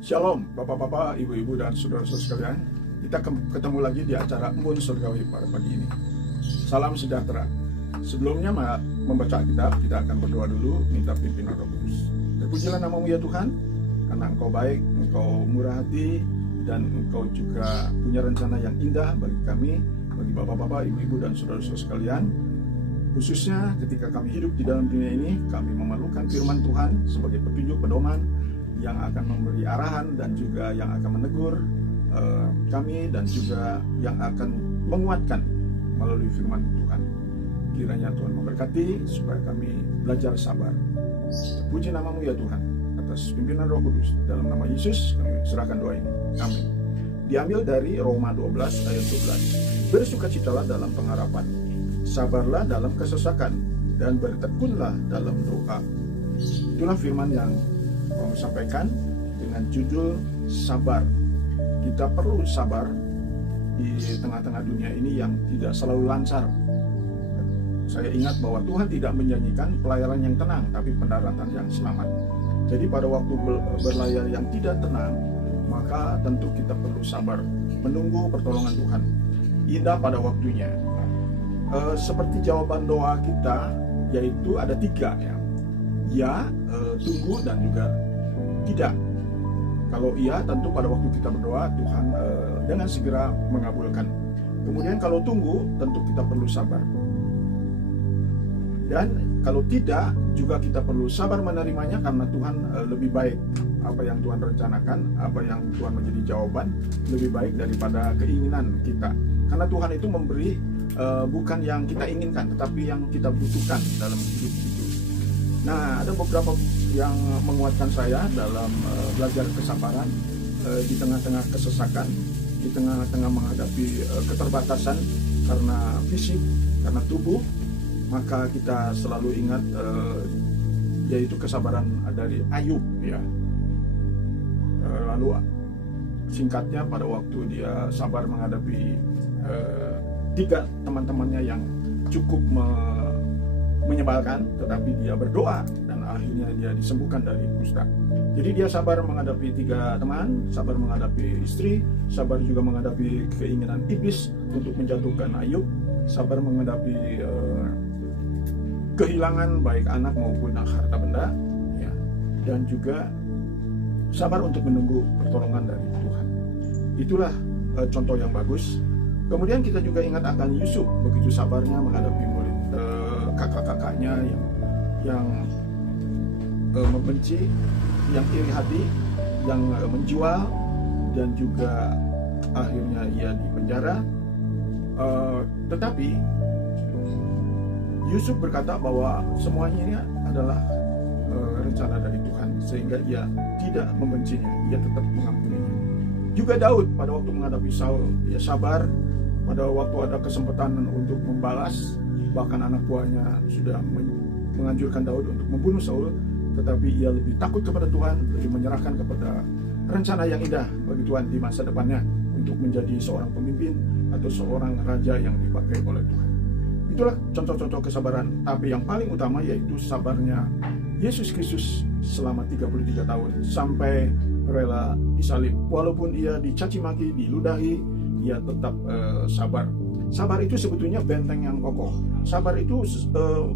Shalom Bapak-bapak, Ibu-ibu, dan saudara-saudara sekalian. Kita ketemu lagi di acara Embun Surgawi pada pagi ini. Salam sejahtera. Sebelumnya membaca Alkitab, kita akan berdoa dulu, minta pimpinan Roh Kudus. Terpujilah namamu ya Tuhan, karena Engkau baik, Engkau murah hati, dan Engkau juga punya rencana yang indah bagi kami, bagi Bapak-bapak, Ibu-ibu, dan saudara-saudara sekalian. Khususnya ketika kami hidup di dalam dunia ini, kami memerlukan firman Tuhan sebagai petunjuk pedoman yang akan memberi arahan dan juga yang akan menegur kami dan juga yang akan menguatkan melalui firman Tuhan. Kiranya Tuhan memberkati supaya kami belajar sabar. Puji namamu ya Tuhan, atas pimpinan Roh Kudus. Dalam nama Yesus kami serahkan doa ini. Amin. Diambil dari Roma 12 ayat 12. Bersukacitalah dalam pengharapan, sabarlah dalam kesesakan, dan bertekunlah dalam doa. Itulah firman yang kami sampaikan dengan judul sabar. Kita perlu sabar di tengah-tengah dunia ini yang tidak selalu lancar. Saya ingat bahwa Tuhan tidak menjanjikan pelayaran yang tenang, tapi pendaratan yang selamat. Jadi pada waktu berlayar yang tidak tenang, maka tentu kita perlu sabar, menunggu pertolongan Tuhan. Indah pada waktunya. Seperti jawaban doa kita, yaitu ada 3 ya. Ya, tunggu, dan juga tidak. Kalau iya, tentu pada waktu kita berdoa, Tuhan dengan segera mengabulkan. Kemudian kalau tunggu, tentu kita perlu sabar. Dan kalau tidak, juga kita perlu sabar menerimanya, karena Tuhan lebih baik. Apa yang Tuhan rencanakan, apa yang Tuhan menjadi jawaban, lebih baik daripada keinginan kita. Karena Tuhan itu memberi bukan yang kita inginkan, tetapi yang kita butuhkan dalam hidup itu. Nah, ada beberapa yang menguatkan saya dalam belajar kesabaran di tengah-tengah kesesakan, di tengah-tengah menghadapi keterbatasan karena fisik, karena tubuh. Maka kita selalu ingat yaitu kesabaran dari Ayub ya. Lalu singkatnya, pada waktu dia sabar menghadapi 3 teman-temannya yang cukup menyebalkan, tetapi dia berdoa dan akhirnya dia disembuhkan dari kusta. Jadi dia sabar menghadapi 3 teman, sabar menghadapi istri, sabar juga menghadapi keinginan iblis untuk menjatuhkan Ayub, sabar menghadapi kehilangan baik anak maupun harta benda, ya, dan juga sabar untuk menunggu pertolongan dari Tuhan. Itulah contoh yang bagus. Kemudian kita juga ingat akan Yusuf, begitu sabarnya menghadapi murid kakak-kakaknya yang membenci, yang iri hati, yang menjual, dan juga akhirnya ia dipenjara. Tetapi Yusuf berkata bahwa semuanya ini adalah rencana dari Tuhan, sehingga ia tidak membencinya, ia tetap mengampuninya. Juga Daud pada waktu menghadapi Saul, ia sabar. Pada waktu ada kesempatan untuk membalas, bahkan anak buahnya sudah menganjurkan Daud untuk membunuh Saul, tetapi ia lebih takut kepada Tuhan, lebih menyerahkan kepada rencana yang indah bagi Tuhan di masa depannya untuk menjadi seorang pemimpin atau seorang raja yang dipakai oleh Tuhan. Itulah contoh-contoh kesabaran. Tapi yang paling utama yaitu sabarnya Yesus Kristus selama 33 tahun sampai rela disalib. Walaupun ia dicaci maki, diludahi, ia tetap sabar. Sabar itu sebetulnya benteng yang kokoh. Sabar itu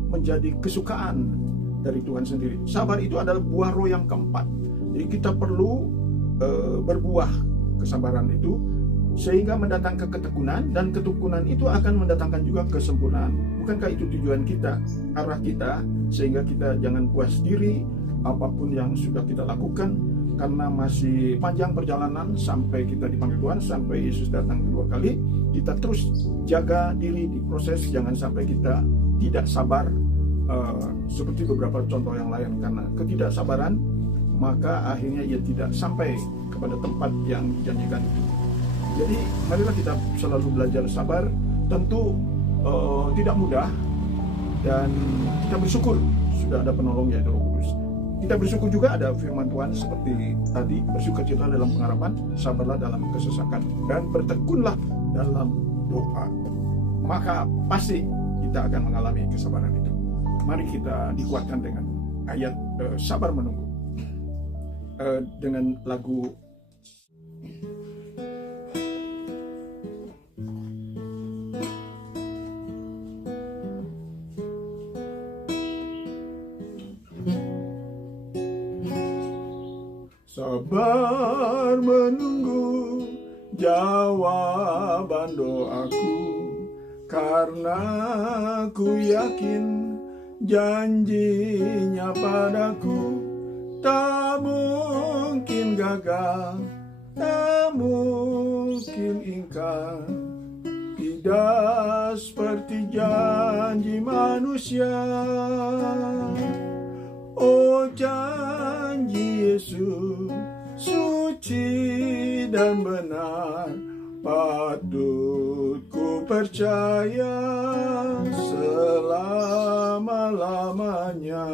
menjadi kesukaan dari Tuhan sendiri. Sabar itu adalah buah roh yang keempat. Jadi kita perlu berbuah kesabaran itu, sehingga mendatangkan ketekunan, dan ketekunan itu akan mendatangkan juga kesempurnaan. Bukankah itu tujuan kita, arah kita, sehingga kita jangan puas diri apapun yang sudah kita lakukan, karena masih panjang perjalanan sampai kita dipanggil Tuhan, sampai Yesus datang kedua kali. Kita terus jaga diri di proses, jangan sampai kita tidak sabar seperti beberapa contoh yang lain. Karena ketidaksabaran, maka akhirnya ia tidak sampai kepada tempat yang dijanjikan itu. Jadi marilah kita selalu belajar sabar. Tentu tidak mudah, dan kita bersyukur sudah ada penolong yaitu Roh Kudus. Kita bersyukur juga ada firman Tuhan seperti tadi, bersukacita dalam pengharapan, sabarlah dalam kesesakan, dan bertekunlah dalam doa. Maka pasti kita akan mengalami kesabaran itu. Mari kita dikuatkan dengan ayat sabar menunggu. dengan lagu sabar menunggu jawaban doaku, karena ku yakin janjinya padaku tak mungkin gagal, tak mungkin ingkar. Tidak seperti janji manusia. Oh, janji Yesus suci dan benar, patut ku percaya selama-lamanya.